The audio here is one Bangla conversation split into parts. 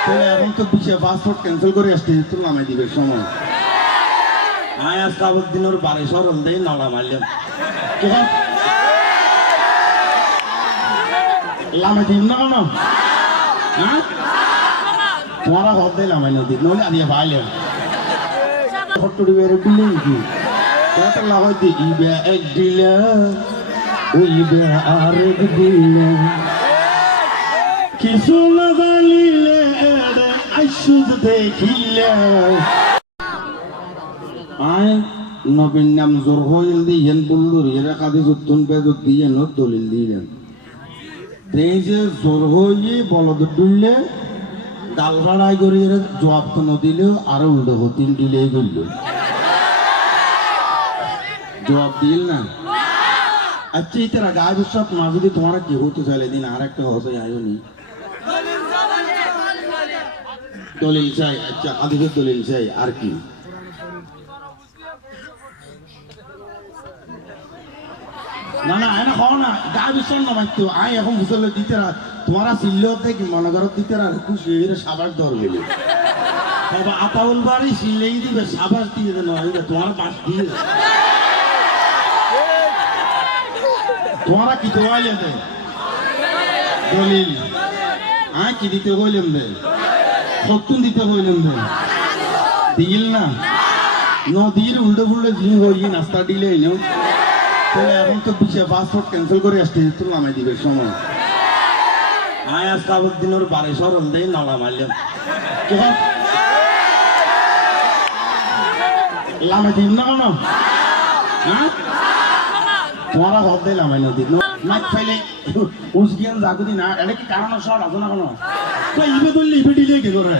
তাহলে এখন তো পিছিয়ে পাসপোর্ট ক্যান্সেল করে আসতে তো নামাই দিবে সময় আয় আজকে দিনের বাড়ি সরল দেয় নালা মারলাম লামাই দিন না কেন হ্যাঁ তোমারা ঘর দেয় লামাই না দিক নইলে আনিয়ে পাইলেন ফটো বেড়ে দিলে কি লাগাই দিই ইবে এক দিলে ওইবে আরেক দিলে কিছু না জানিলে আইসুদ দেখিলে আয় নবীন নাম জোর হইল দিয়েন বললুর এরা কাঁদে যুদ্ধন বেদত দিয়ে নত দলিল দিলেন এই যে জোর হয়ে বলদ ডুললে ডাল ভাড়াই করে এরা জবাব তো নদিলেও আরো উল্টো হতিন দিলে গেল জবাব দিল না আচ্ছা এই তারা গায়ে সব মা যদি তোমারা কি হতে চাইলে দিন আর একটা হসে আয়োনি দলিল চাই আচ্ছা আদিকের দলিল চাই আর কি না না এনে খাও না গা বিষণ না মাইতো আই এখন বুঝলে দিতে তোমারা সিল্লেও দেখি মনে করো দিতে আর খুশি সাবাস দর গেলে বাবা আতাউল বাড়ি সিল্লেই দিবে সাবাস দিয়ে দেন তোমার পাশ দিয়ে তোমারা কি দেওয়াইলে দে দলিল আয় কি দিতে হইলেন দে সত্যুন দিতে হইলেন দে দিল না নদীর উল্টো ফুল্টো জিনিস হই নাস্তা দিলে এনে তাহলে এখন তো পিছিয়ে পাসপোর্ট ক্যান্সেল করে আসতে তো নামাই দিবে সময় আয় আজকে দিনের বাড়ি সরল দেয় নালা মারলাম লামাই দিন না কেন হ্যাঁ তোমারা ঘর দেয় লামাই না দিন নাচ ফাইলে উসগিয়ান জাগুদি না এটা কি কারণ সব আছে না কোনো তো ইবে ধরলে ইবে দিলে কি করে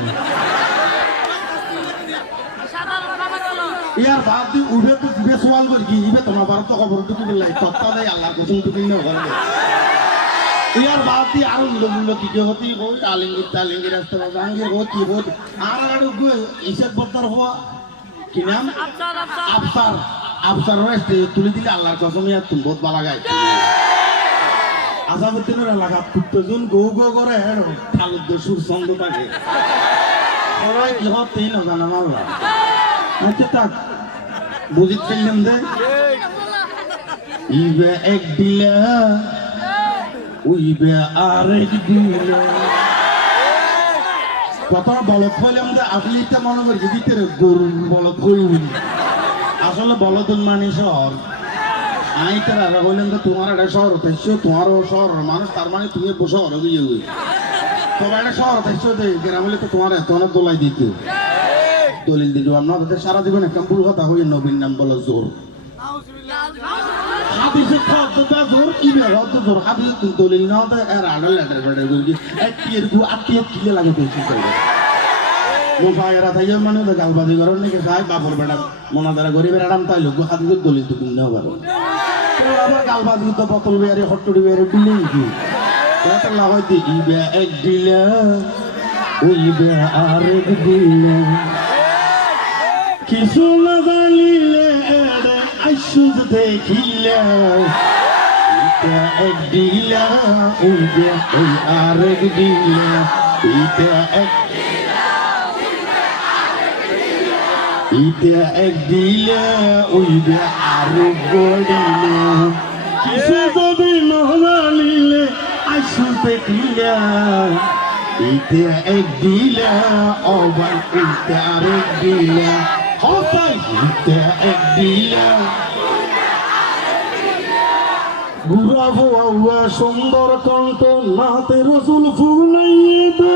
ইয়ার বাদ দিয়ে উঠে তো দিবে সোয়াল করি কি ইবে তোমার বার তো খবর টুকু লাই তত্তা দেয় আল্লাহ কোচিং টুকু না ঘরে ইয়ার বাদ দিয়ে আরো উল্টো কি কে হতি কই আলিঙ্গি রাস্তা জাঙ্গে হো কি হো আর আর ইসেক বদর হওয়া কি নাম আফসার আফসার রাস্তে তুলে দিলে আল্লাহর কসম ইয়া তুমি বহুত ভালো গায় আসাবুদ্দিনের এলাকা পুত্রজন গো গো করে তালুদ্দ সুর ছন্দ থাকে সবাই কি হতেই না জানা না আচ্ছা তাক বুঝিত ফেললাম দে ইবে এক দিলা উইবে আরেক দিলা কথা বলদ ফেললাম যে আপনিটা মনে করি দিতে গরু বলদ কইব আসলে বলদুন মানে শহর আই তারা বললেন যে তোমার একটা শহর থাকছো তোমারও শহর মানুষ তার মানে তুমি শহর গিয়ে তবে একটা শহর থাকছো গ্রাম হলে তো তোমার এত অনেক দোলাই দিত দলিল দিল আপনাদের সারা জীবন একটা ভুল কথা হয়ে নবীন নাম বলো জোর হাদিসে খাদ্যটা জোর কি বেরত জোর হাদিসে তুমি দলিল নাও তো এর আড়াল লেটার ফেটার করি এক টিয়ের গু আত্মীয় কিলে লাগে তো কি করবে মোফায়েরা থাইয়া মানে তো গালবাজি করার নাকি খায় বাপর বেড়া মনাদারা গরিবের আরাম তাই লোক হাদিসে দলিল তো কিনে নেওয়া পারো তো আবার গালবাজি তো বোতল বেয়ারে হট্টুরি বেয়ারে দিলে কি এটা লাগাই দিই ইবে এক দিলে ওইবে আরেক দিলে কিছু না জানিলে আইসুদ দেখিলে এটা এক দিলা ওইবে ওই আরেক দিলে এটা এক এটা এক দিলে ওইবে আরেক গড়িলে কিছু যদি না জানিলে আইসুদ দেখিলে এটা এক দিলা অবাই এটা আরেক দিলা হতাই এটা এক দিলা গুড়া ভুয়া সুন্দর কণ্ঠ নাতে রসুল ফুনাইতে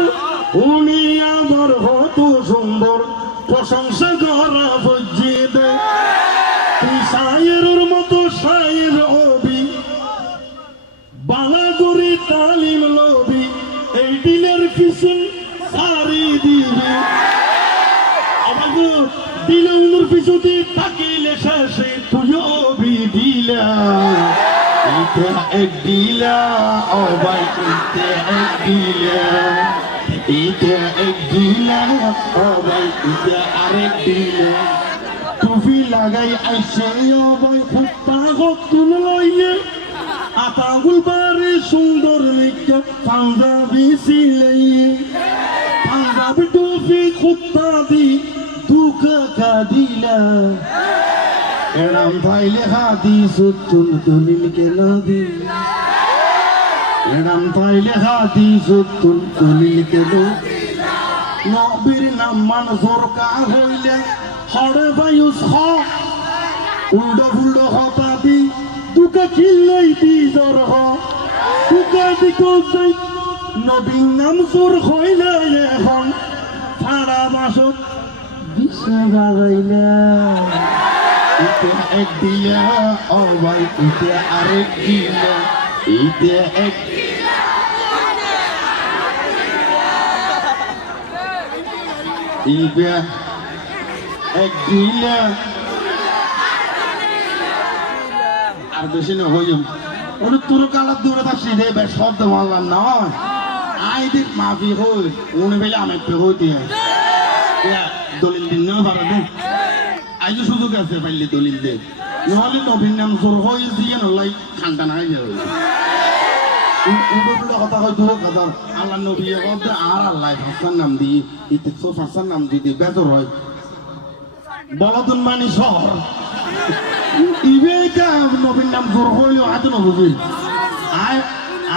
উনি আবার কত সুন্দর প্রশংসা করা বজিতে তুই শায়ের মতো শায়ের অবি বালাগুড়ি তালিম লবি এই দিলের পিছন সারি দিবি আমাকে দিলে উনুর পিছুতে তাকিলে শেষে তুইও বি দিলা এটা এক দিলা ও ভাই এটা এক দিলা এটা এক দিলা ও ভাই এটা আরেক দিলা টুপি লাগাই আইসে ও ভাই ফুটপা হতুন লইয়ে আতাগুল বাড়ি সুন্দর লিখে পাঞ্জাবি সিলাইয়ে जुल्फी खुत्ता दी दुका का दिला एड़ाम थाइले खादी सुतुन तुलिल के नदी एड़ाम थाइले खादी सुतुन तुलिल के नदी नबीर नाम मानसुर का होइले हड़े बायुस ख उल्डो फुल्डो खाता दी दुका खिल्ले दी जर ह दुका दिको जाई নবীন নাম জোর হইলে এখন সারা মাসত বিছে বাগাইলা ইতে এক দিলা ও ভাই ইতে আরেক দিলা ইতে এক ইতে এক দিলা আর বেশি না হইম ওরে তোর কালার দূরে থাকছি রে বেশ শব্দ মারলাম না আই দিক মাফি হই উনি বেলা আমি পে হইতে দলিল দিন না পারে দে আইজ সুযোগ আছে পাইলে দলিল দে নহলে নবীন নাম জোর হই দিয়ে নলাই ঠান্ডা নাই যাবে উল্টো কথা কই দূর কথা আল্লাহ নবী বলতে আর আল্লাহ হাসান নাম দি ইতে সো হাসান নাম দি বেজর হয় বলদুন মানি শহর ইবে কাম নবীন নাম জোর হইল আজ নবী আই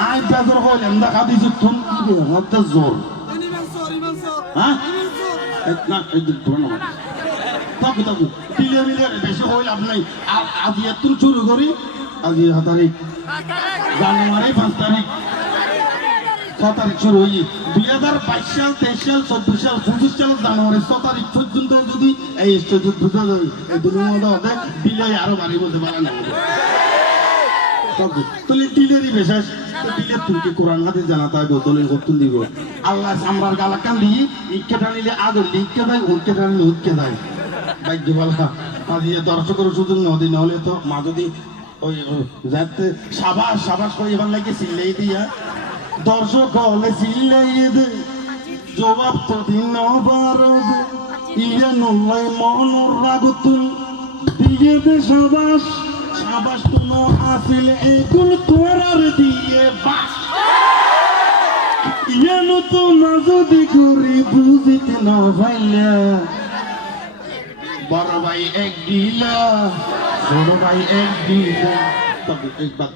আই বেজর হইল এমদা খাদি জুতুন ইবে হত জোর হ্যাঁ না এদিক ধরো না তাকু তাকু দিলে মিলে বেশি হইল আপনি আজ এতুন শুরু করি আজ হাতারি জানুয়ারি 5 তারিখ 6 তারিখ শুরু হই 2022 সাল 23 সাল 24 সাল 25 সাল জানুয়ারি 6 তারিখ পর্যন্ত যদি এই স্টেজে ঢুকে যাই এই দুনিয়ার মধ্যে দিলে আরো বাড়ি বলতে পারে না তাহলে দিলেরই বিশেষ দিলে তুমি কোরআন হাদিস জানা তাই দলিল করতে দিব আল্লাহ আমরার গালা কান দি ইক্কেটা নিলে আগে লিখকে দেয় উঠকে নিলে উঠকে দেয় ভাগ্য বলা আজ দর্শকের সুযোগ নদী নহলে তো মা যদি ওই যাতে সাবাস সাবাস করে এবার লাগে সিলেই দিয়া দর্শক হলে সিলেই দে জবাব তো দিন ইয়ে নল্লাই মনুর রাগতুল দিয়ে দে সাবাস সাবাস কোনো আসিল এগুল তোরার দিয়ে বাস ইয়ে নতুন না যদি করি বুঝিতে না পাইলে বড় ভাই এক দিলা ছোট ভাই এক দিলা তবে এক বাদ